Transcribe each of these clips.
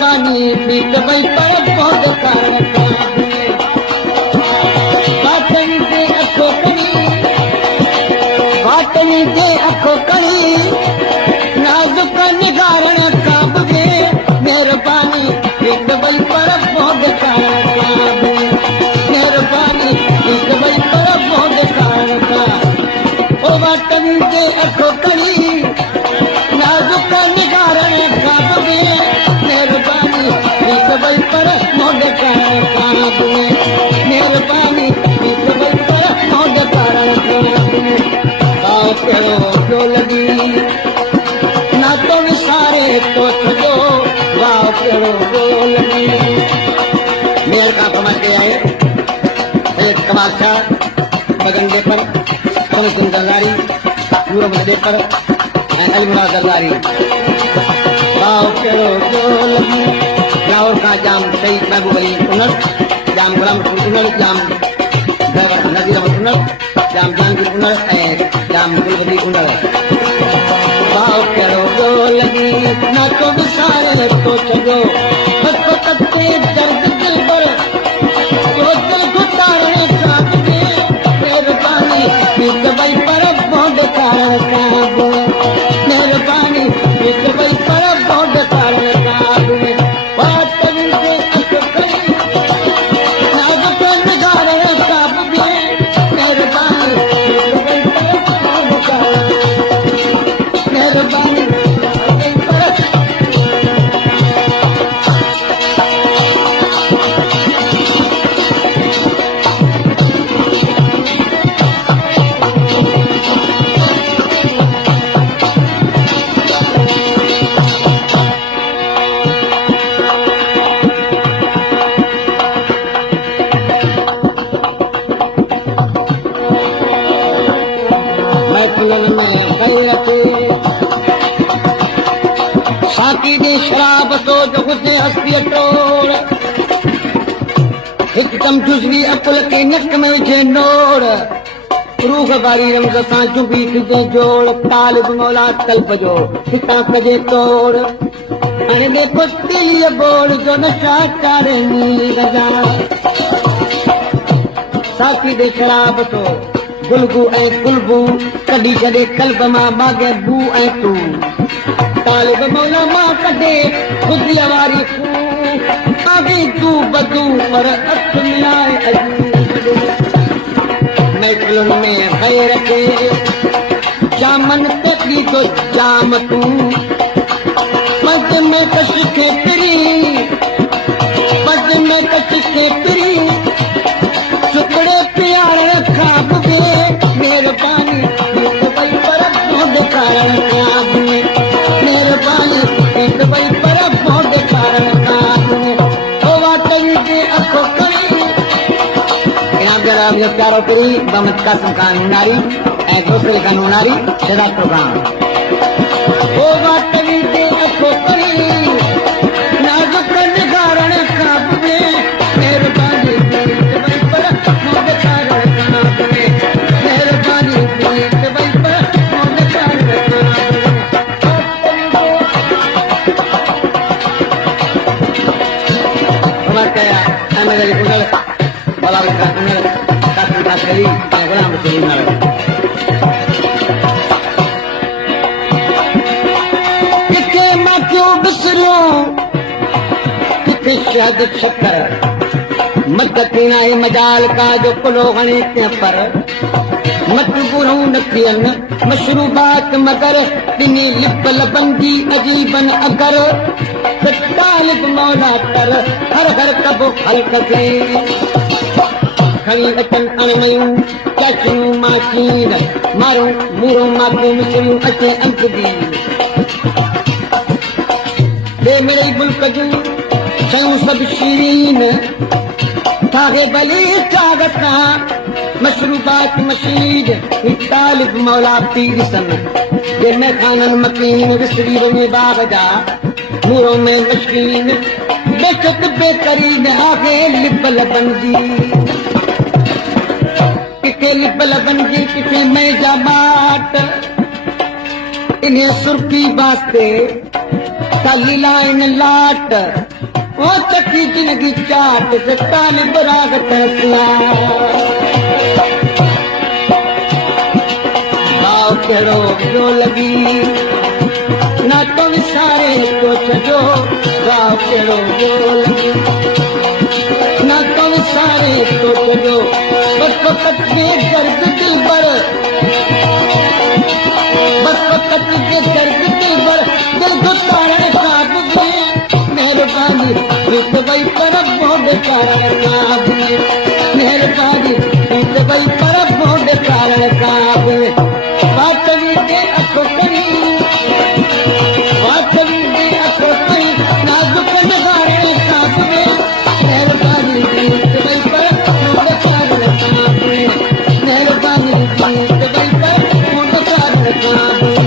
मेहरबानी बीत वही पर बहुत कारण वाटनी जे अखो कणी नाजुक निगारण काब गे मेहरबानी बीत वही पर बहुत कारण मेहरबानी बीत वही पर बहुत कारण ओ वाटनी जे अखो कणी नाजुक निगारण काब गे मेहरबानी बीत वही पर बहुत कारण मेहरबानी बीत वही पर बहुत कारण जो लगी ना तो विसारे तो छो वाह करो जो लगी मेरे का कमाल के आए एक कमाल था बगंगे पर सोनसुन दरबारी पूर्व मदे पर अलमुरा दरबारी वाह करो जो लगी लाहौर का जाम शहीद महबूब अली उनर जाम गुलाम उनर जाम नजीर उनर जाम जानकी उनर जाम गुलबदी उनर भाव करो जो लगी ना तो विसारे तो छो बस कत्ते दर्द दिल पर तो दिल घुटारे काट दे मेहरबानी बीत वही पर बहुत कारण काब मेहरबानी बीत वही पर बहुत कारण काब वाटनी जे अखो कणी नाजुक निगारण काब गे मेहरबानी बीत वही पर बहुत कारण मेहरबानी साकी दी शराब तो जो गुज़े हस्ती टोड़ हिकदम जुज़वी अकुल के नक में जे नोड़ रूह वारी रमज़ सां जुबी तुझे जोड़ तालिब मौला कल्ब जो हितां कजे तोड़ हाणे देखो दिलीअ बोड़ जो नशा चारे नीर जा साकी दी शराब तो गुलगू ऐं कुलबू कढी छॾे कल्ब मां बागे बू ऐं तू तालिब मौला मां कढे गुदिया वारी आगे तू बदू पर अख मिलाए महफिलुनि में ख़ैर के जामन ते ॾींदो जाम तू मज़ में कश खे पिरी मज़ में कश खे पिरी टुकड़े प्यार खाब गे मेहरबानी बीत वही पर बहुत कारण काब मेहरबानी बीत वही पर बहुत कारण काब ओ वाटनी जे अखो कणी इनाम जरा प्यारो करी मोहम्मद कासिम खान नूनारी ऐं गोसल खान नूनारी सदा प्रोग्राम ओ वाटनी जे अखो कणी नाजुक निगारण काब गे मेहरबानी बीत वही पर बहुत कारण काब मेहरबानी बीत वही पर बहुत कारण किथे मां क्यों बिसरियो किथे शहद शक्कर मत पीनाई मजाल का जो पुलो हणे ते पर मत बुरूं न थियनि मशरूबात मगर ॾिनी लिप लबंदी अजीबन अगर तालिब मौला कर हर हर कबो ख़ल्क़ खे खणी अचनि अणमयूं चाचियूं माचीन मारूं मूरूं माकूं मिसरियूं अचे अंक दी ॿिए मिड़ई मुल्क जूं शयूं सभु शीरीन ठाहे भली कागता मशरूबात मशीद तालिब मौला पीर सन जे में खानन मकीन विसरी वञे बाग जा नूरों में मशीन बेशक बेतरीन आहे लिब लबन जी किथे लिब लबन जी किथे में जा बाट इन्हें सुर्खी वास्ते काली लाइन लाट वो चकी जिंदगी चाट से तालिब राग फैसला गाँव कहिड़ो जो लगी ना तो विसारे तो छो गाँव कहिड़ो जो लगी ना तो विसारे तो छो बस वक़्त के दर्द दिल पर बस वक़्त के दर्द दिल पर दिल गुस्तारण काब में मेहरबानी प्रीत भाई पर मोड कारण काब में मेहरबानी प्रीत भाई पर मोड कारण काब में बात भी के अखो करी बात भी के अखो करी नाजुक नगारे काब में मेहरबानी प्रीत भाई पर मोड कारण काब में मेहरबानी प्रीत भाई पर मोड कारण काब में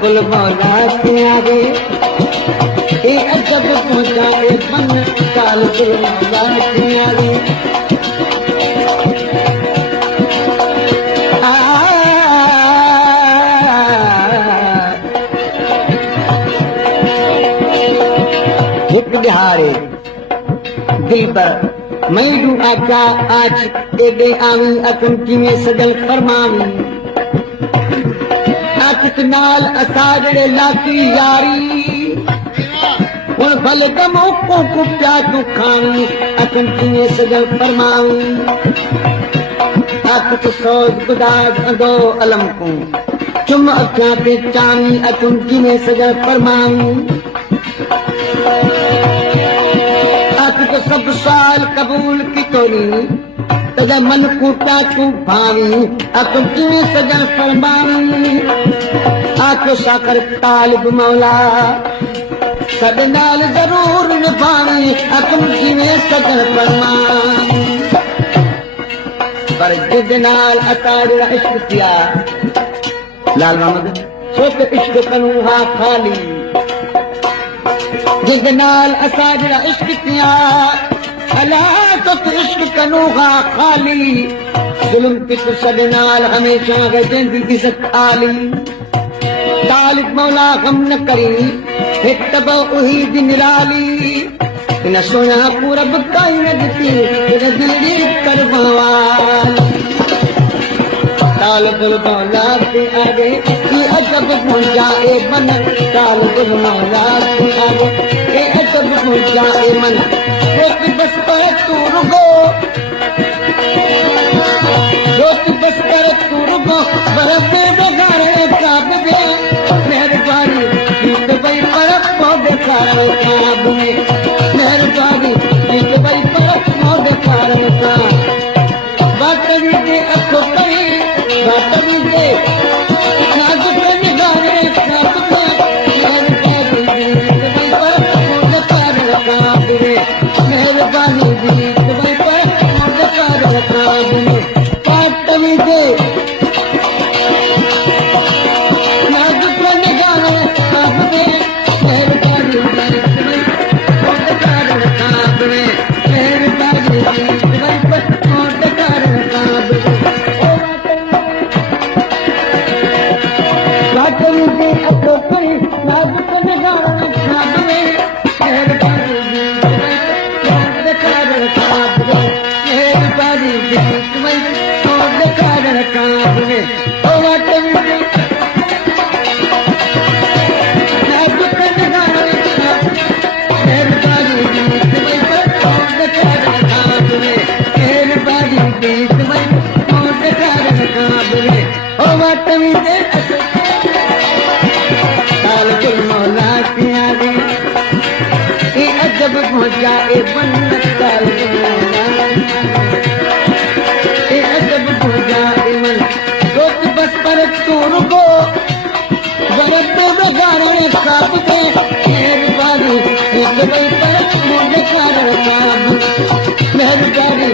बुल मौला आगे ए अजब पहुंचाए मन काल बुल मौला आगे एक बिहारे दिल पर मैं दू आका आज एडे आवी अकमती में सजल फरमावी नाल असाजड़े लाकी यारी उन भले कमों को प्या तू खानी अकन तुझे सजल फरमावी आकत सोज गुदाज अंदो अलम को चुम अखा पे चानी अकन तुझे सजल फरमावी आकत सब साल कबूल की तोरी तजा मन कूटा तू भावी अकन तुझे सजल फरमावी आको साकर तालिब मौला सद नाल जरूर निभावी अकम जिमें सजल फरमावी पर जिद नाल अताड़ा इश्क किया लाल मोहम्मद सोच इश्क कनू हा खाली जिद नाल अताड़ा इश्क किया अल्लाह तो इश्क कनू हा खाली जुल्म पित सद नाल हमेशा गजन दी इज्जत आली तालिब मौला गम न करी एक तब उही दिन निराली न सोना पूरब काई न दिती दिल्ली करवाल तालिब मौला के आगे ये अजब जाए मन तालिब मौला के आगे ये अजब जाए मन एक बस पर तू रुको बस कर तू रुको बरसे बगारे काब दे मेहरबानी प्रीत भाई पर मोद कारण काब में मेहरबानी प्रीत भाई पर मोद कारण काब बात भी दे अखो करी बात भी दे नाजुक निगारे काब में मेहरबानी प्रीत भाई पर मोद कारण काब में मेहरबानी प्रीत भाई पर मोद कारण काब में बात भी दे जाए बन बस पर तू रुको गरत बगारे करे सब के मेहरबानी एक भाई पर मुझे कर मेहरबानी